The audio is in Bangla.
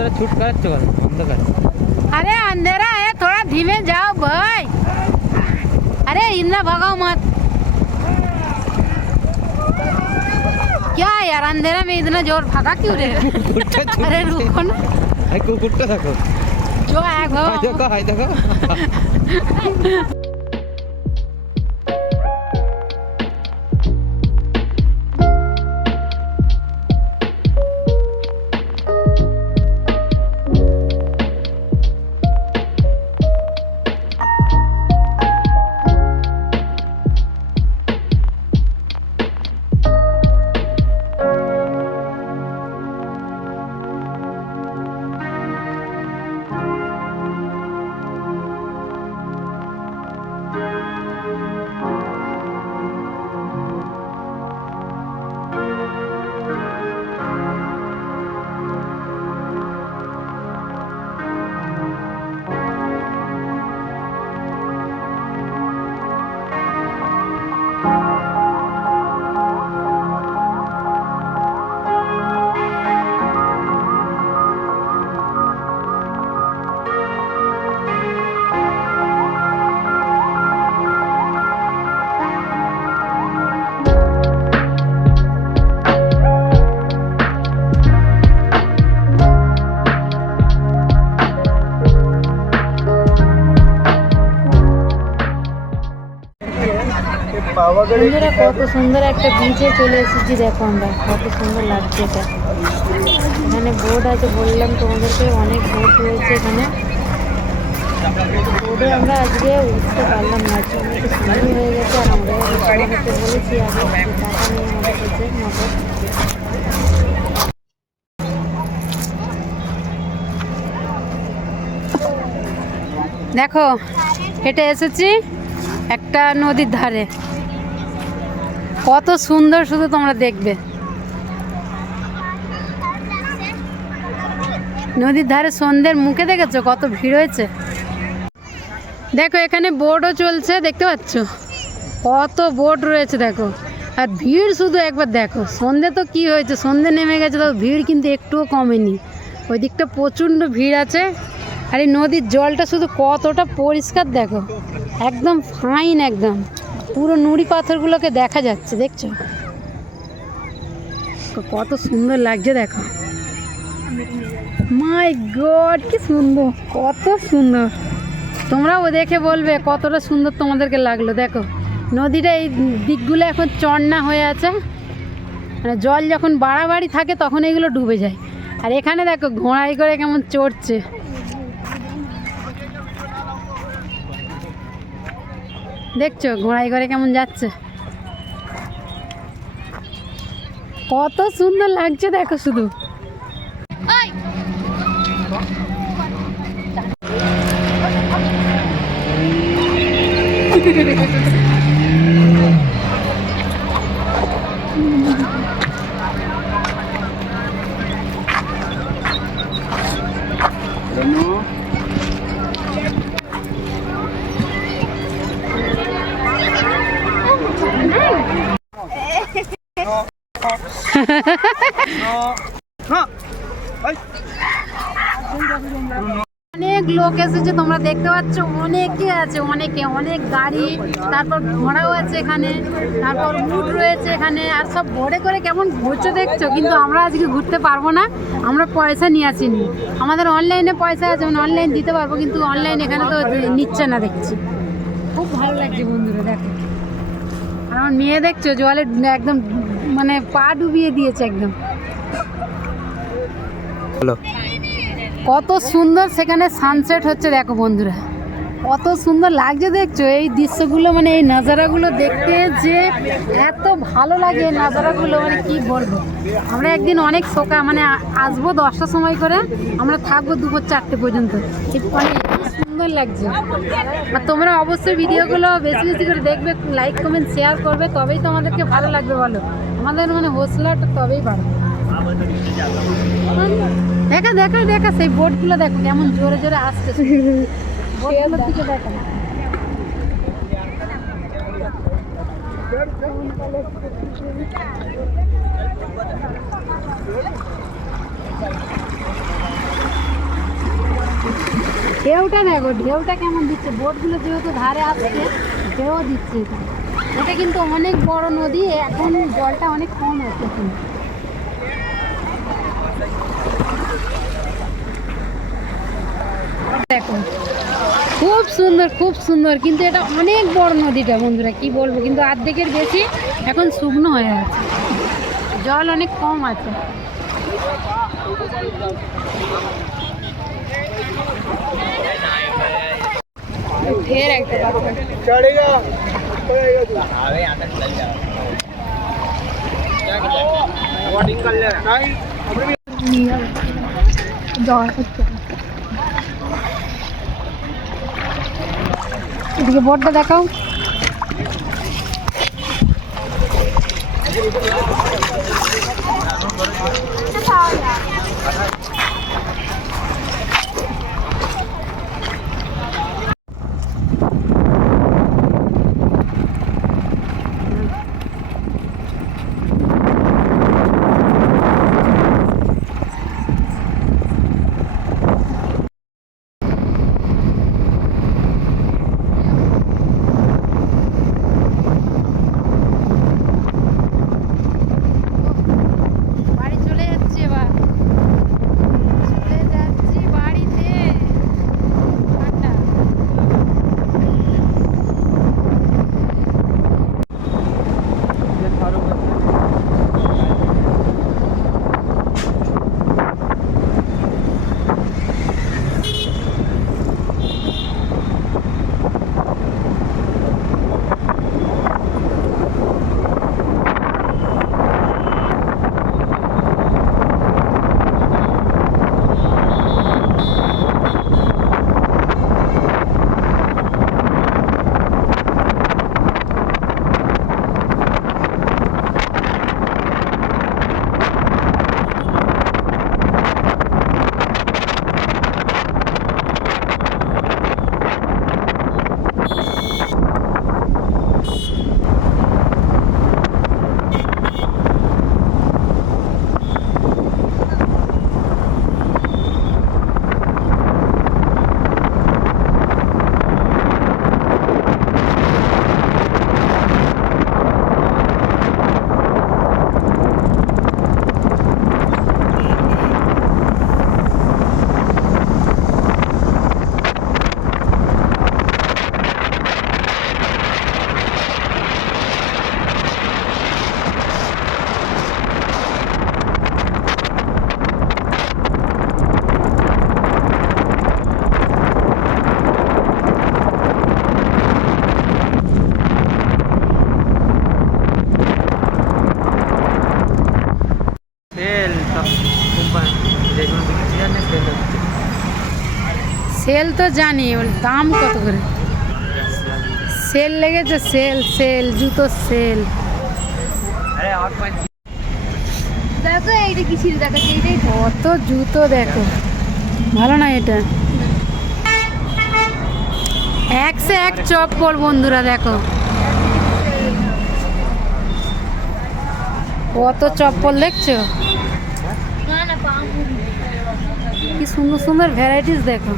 जरा छूट कर बंद कर। अरे अंधेरा है, थोड़ा धीमे जाओ भाई। अरे इतना भगाओ मत। क्या यार अंधेरा में इतना जोर भगा क्यों रे? अरे रुको ना। कुत्ता देखो जो है देखो। বন্ধুরা কত সুন্দর একটা বিচে চলে এসেছি, দেখো আমরা কত সুন্দর লাগছে এটা। এখানে বোট আছে, বললাম তোমাদেরকে অনেক বোট রয়েছে এখানে। বোটে আমরা আজকে উঠতে পারলাম না, আজকে অনেক সময় হয়ে গেছে। আর আমরা তোমাদেরকে বলেছি আগে টাকা নিয়ে আমাদের কাছে নগদ। দেখো হেঁটে এসেছি একটা নদীর ধারে, কত সুন্দর শুধু তোমরা দেখবে। নদীর ধারে সন্ধ্যের মুখে দেখেছো কত ভিড় হয়েছে। দেখো এখানে বোটও চলছে, দেখতে পাচ্ছ কত বোট রয়েছে দেখো। আর ভিড় শুধু একবার দেখো, সন্ধ্যে তো কি হয়েছে, সন্ধ্যে নেমে গেছে তো ভিড় কিন্তু একটুও কমেনি। ওই দিকটা প্রচণ্ড ভিড় আছে। আর এই নদীর জলটা শুধু কতটা পরিষ্কার দেখো, একদম ফাইন, একদম পুরো নুড়ি পাথরগুলোকে দেখা যাচ্ছে, দেখছো কত সুন্দর লাগছে। দেখো মাই গড কি সুন্দর, কত সুন্দর। তোমরাও দেখে বলবে কতটা সুন্দর তোমাদেরকে লাগলো। দেখো নদীটা এই দিকগুলো এখন চড়না হয়ে আছে, মানে জল যখন বাড়াবাড়ি থাকে তখন এগুলো ডুবে যায়। আর এখানে দেখো ঘোড়াই করে কেমন চড়ছে, দেখছো ঘোড়াই করে কেমন যাচ্ছে, কত সুন্দর লাগছে দেখো শুধু। অনেক লোক এসেছে, তোমরা দেখতে পাচ্ছ অনেকে আছে, অনেক গাড়ি, তারপর ঘোড়াও আছে এখানে, তারপর উট রয়েছে এখানে। আর সব ভোরে করে কেমন ঘুরছে দেখছো। কিন্তু আমরা আজকে ঘুরতে পারবো না, আমরা পয়সা নিয়ে আসিনি। আমাদের অনলাইনে পয়সা আছে, অনলাইন দিতে পারবো, কিন্তু অনলাইন এখানে তো নিচ্ছে না দেখছি। খুব ভালো লাগছে বন্ধুরা দেখো। আর আমার মেয়ে দেখছো জলে একদম মানে পা ডুবিয়ে দিয়েছে একদম। কত সুন্দর সেখানে সানসেট হচ্ছে দেখো বন্ধুরা, কত সুন্দর লাগছে দেখছো এই দৃশ্যগুলো। মানে এই নাজারাগুলো দেখতে যে এত ভালো লাগে, নাজারাগুলো মানে কি বলবো। আমরা একদিন অনেক মানে আসবো 10টার সময় করে, আমরা থাকবো দুপুর 4টে পর্যন্ত। মানে সুন্দর লাগছে। আর তোমরা অবশ্যই ভিডিওগুলো বেশি বেশি করে দেখবে, লাইক কমেন্ট শেয়ার করবে, তবেই তো আমাদেরকে ভালো লাগবে বলো। আমাদের মানে হৌসলাটা তবেই বাড়বে। দেখা দেখা দেখা সেই বোটগুলো দেখো কেমন জোরে জোরে আসছে, বোটগুলোর দিকে দেখো। ঢেউটা দেখো, ঢেউটা কেমন দিচ্ছে, বোটগুলো যেহেতু ধারে আসছে ঢেউ দিচ্ছে। এটা কিন্তু অনেক বড় নদী, এখন জলটা অনেক কম আছে এখন। দেখো খুব সুন্দর, খুব সুন্দর, কিন্তু এটা অনেক বড় নদীটা বন্ধুরা, কি বলবো, কিন্তু অর্ধেকের বেশি এখন শুকনো হয়ে আছে, জল অনেক কম আছে। ফের একটা এদিকে বোর্ডটা দেখাও। বাড়ি চলে যাচ্ছি, এবার চলে যাচ্ছি বাড়িতে। ঠান্ডা সেল সব কোম্পানি যেগুলো বিক্রি জানে সেল হচ্ছে। সেল তো জানি, ওর দাম কত করে? সেল লেগেছে, সেল সেল জুতো সেল। আরে আমার পাঁচ দেখো এইটা কি ছিল, দেখো এইটাই কত জুতো, দেখো ভালো না এটা? এক সে এক চপ্পল বন্ধুরা, দেখো কত চপ্পল দেখছো, কি সুন্দর সুন্দর ভ্যারাইটিস দেখো।